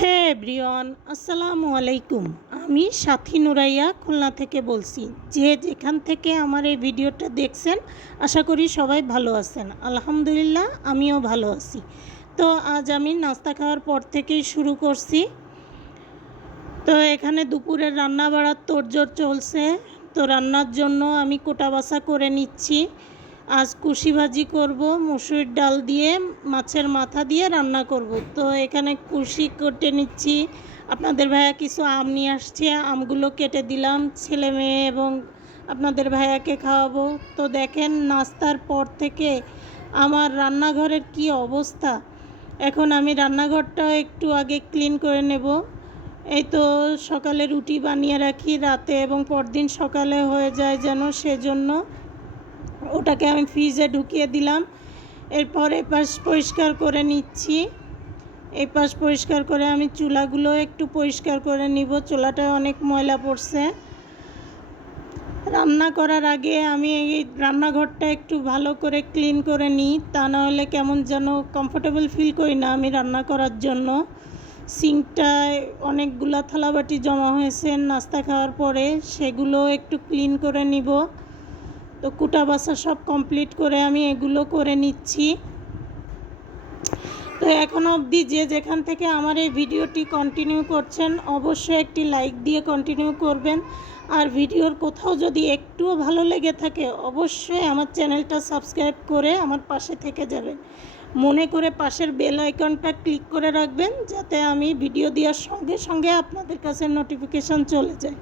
হে everyone, আসসালামু আলাইকুম। আমি সাথী নুরাইয়া খুলনা থেকে বলছি। যে যেখান থেকে আমার এই ভিডিওটা দেখছেন, আশা করি সবাই ভালো আছেন। আলহামদুলিল্লাহ, আমিও ভালো আছি। তো আজ আমি নাস্তা খাওয়ার পর থেকেই শুরু করছি। তো এখানে দুপুরের রান্না বাড়ার তোড়জোড় চলছে। তো রান্নার জন্য আমি কোটা বাছা করে নিচ্ছি। আজ কুশি ভাজি করব, মসুরির ডাল দিয়ে মাছের মাথা দিয়ে রান্না করব। তো এখানে কুশি কেটে নিচ্ছি। আপনাদের ভাইয়া কিছু আম নিয়ে আসছে, আমগুলো কেটে দিলাম ছেলে মেয়ে এবং আপনাদের ভাইয়াকে খাওয়াবো। তো দেখেন নাস্তার পর থেকে আমার রান্নাঘরের কি অবস্থা। এখন আমি রান্নাঘরটা একটু আগে ক্লিন করে নেব। এই তো সকালে রুটি বানিয়ে রাখি রাতে এবং পরদিন সকালে হয়ে যায় যেন, সেজন্য ওটাকে আমি ফ্রিজে ঢুকিয়ে দিলাম। এরপর এপাশ পরিষ্কার করে নিচ্ছি। এই পাশ পরিষ্কার করে আমি চুলাগুলো একটু পরিষ্কার করে নিব, চুলাটায় অনেক ময়লা পড়ছে। রান্না করার আগে আমি এই রান্নাঘরটা একটু ভালো করে ক্লিন করে নিই, তা নাহলে কেমন যেন কমফোর্টেবল ফিল করি না আমি রান্না করার জন্য। সিঙ্কটায় অনেকগুলা থালাবাটি জমা হয়েছে নাস্তা খাওয়ার পরে, সেগুলো একটু ক্লিন করে নিব। তো কুটা বাছা সব কমপ্লিট করে আমি এগুলো করে নিচ্ছি। তো এখনও অবধি যে যেখান থেকে আমার এই ভিডিওটি কন্টিনিউ করছেন, অবশ্যই একটি লাইক দিয়ে কন্টিনিউ করবেন। আর ভিডিওর কোথাও যদি একটুও ভালো লেগে থাকে, অবশ্যই আমার চ্যানেলটা সাবস্ক্রাইব করে আমার পাশে থেকে যাবেন। মনে করে পাশের বেল আইকনটা ক্লিক করে রাখবেন, যাতে আমি ভিডিও দেওয়ার সঙ্গে সঙ্গে আপনাদের কাছে নোটিফিকেশান চলে যায়।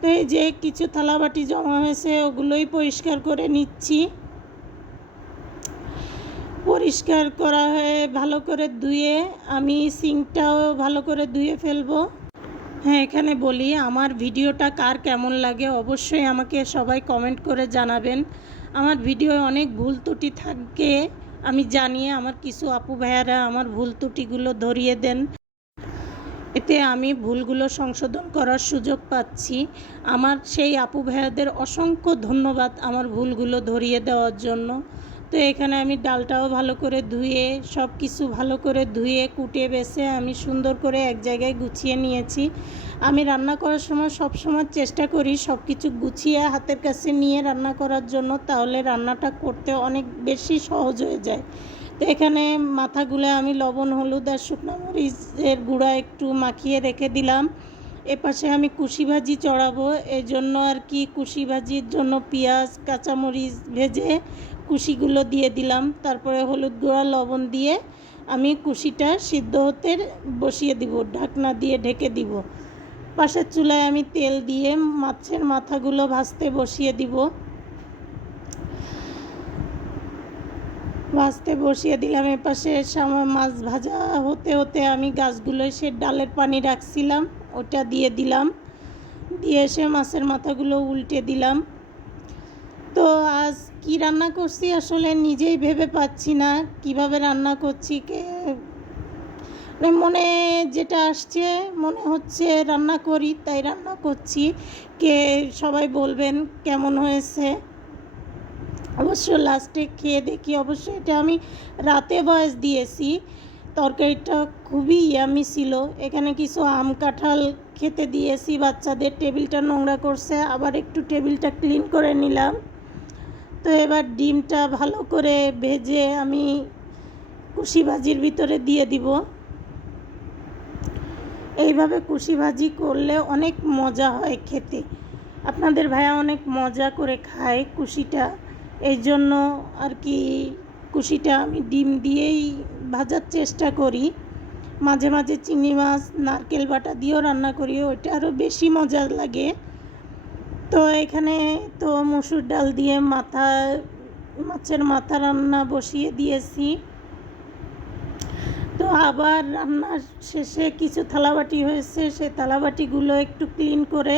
তো এই যে কিছু থালাবাটি জমা হয়েছে, ওগুলোই পরিষ্কার করে নিচ্ছি। পরিষ্কার করা হয়ে ভালো করে ধুয়ে আমি সিঙ্কটাও ভালো করে ধুয়ে ফেলবো। হ্যাঁ, এখানে বলি আমার ভিডিওটা কার কেমন লাগে অবশ্যই আমাকে সবাই কমেন্ট করে জানাবেন। আমার ভিডিওয় অনেক ভুল ত্রুটি থাকে, আমি জানি। আমার কিছু আপু ভাইয়ারা আমার ভুল ত্রুটিগুলো ধরিয়ে দেন, এতে আমি ভুলগুলো সংশোধন করার সুযোগ পাচ্ছি। আমার সেই আপু ভাইয়াদের অসংখ্য ধন্যবাদ আমার ভুলগুলো ধরিয়ে দেওয়ার জন্য। তো এখানে আমি ডালটাও ভালো করে ধুয়ে সব কিছু ভালো করে ধুয়ে কুটে বেছে আমি সুন্দর করে এক জায়গায় গুছিয়ে নিয়েছি। আমি রান্না করার সময় সব সময় চেষ্টা করি সব কিছু গুছিয়ে হাতের কাছে নিয়ে রান্না করার জন্য, তাহলে রান্নাটা করতে অনেক বেশি সহজ হয়ে যায়। তো এখানে মাথাগুলো আমি লবণ হলুদ আর শুকনো মরিচের গুঁড়া একটু মাখিয়ে রেখে দিলাম। এপাশে আমি কুশি ভাজি চড়াবো, এই জন্য আর কি কুশি ভাজির জন্য পেঁয়াজ কাঁচামরিচ ভেজে কুশিগুলো দিয়ে দিলাম। তারপরে হলুদ গুঁড়া লবণ দিয়ে আমি কুশিটা সিদ্ধ হতে বসিয়ে দিব, ঢাকনা দিয়ে ঢেকে দিব। পাশের চুলায় আমি তেল দিয়ে মাছের মাথাগুলো ভাজতে বসিয়ে দিব। ভাজতে বসিয়ে দিলাম। এপাশে মাছ ভাজা হতে হতে আমি গাছগুলো সে ডালের পানি রাখছিলাম ওটা দিয়ে দিলাম, দিয়ে এসে মাছের মাথাগুলো উল্টে দিলাম। তো আজ কি রান্না করছি আসলে নিজেই ভেবে পাচ্ছি না কিভাবে রান্না করছি। মনে যেটা আসছে মনে হচ্ছে রান্না করি, তাই রান্না করছি। সবাই বলবেন কেমন হয়েছে, অবশ্য লাস্টে খেয়ে দেখি। অবশ্যই এটা আমি রাতে ভয়েস দিয়েছি। তরকারিটা খুবই ইয়ামি ছিল। এখানে কিছু আম কাঁঠাল খেতে দিয়েছি বাচ্চাদের, টেবিলটা নোংরা করছে, আবার একটু টেবিলটা ক্লিন করে নিলাম। তো এবার ডিমটা ভালো করে ভেজে আমি কুশি ভাজির ভিতরে দিয়ে দিব। এইভাবে কুশি ভাজি করলে অনেক মজা হয় খেতে। আপনাদের ভাইয়া অনেক মজা করে খায় কুশিটা, এই জন্য আর কি কুশিটা আমি ডিম দিয়েই ভাজার চেষ্টা করি। মাঝে মাঝে চিংড়ি মাছ নারকেল বাটা দিয়েও রান্না করি, ওইটা আরও বেশি মজা লাগে। তো এখানে তো মসুর ডাল দিয়ে মাছের মাথা রান্না বসিয়ে দিয়েছি। তো আবার রান্নার শেষে কিছু থালাবাটি হয়েছে, সেই থালাবাটিগুলো একটু ক্লিন করে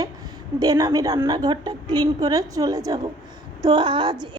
দেন আমি রান্নাঘরটা ক্লিন করে চলে যাব। তো আজ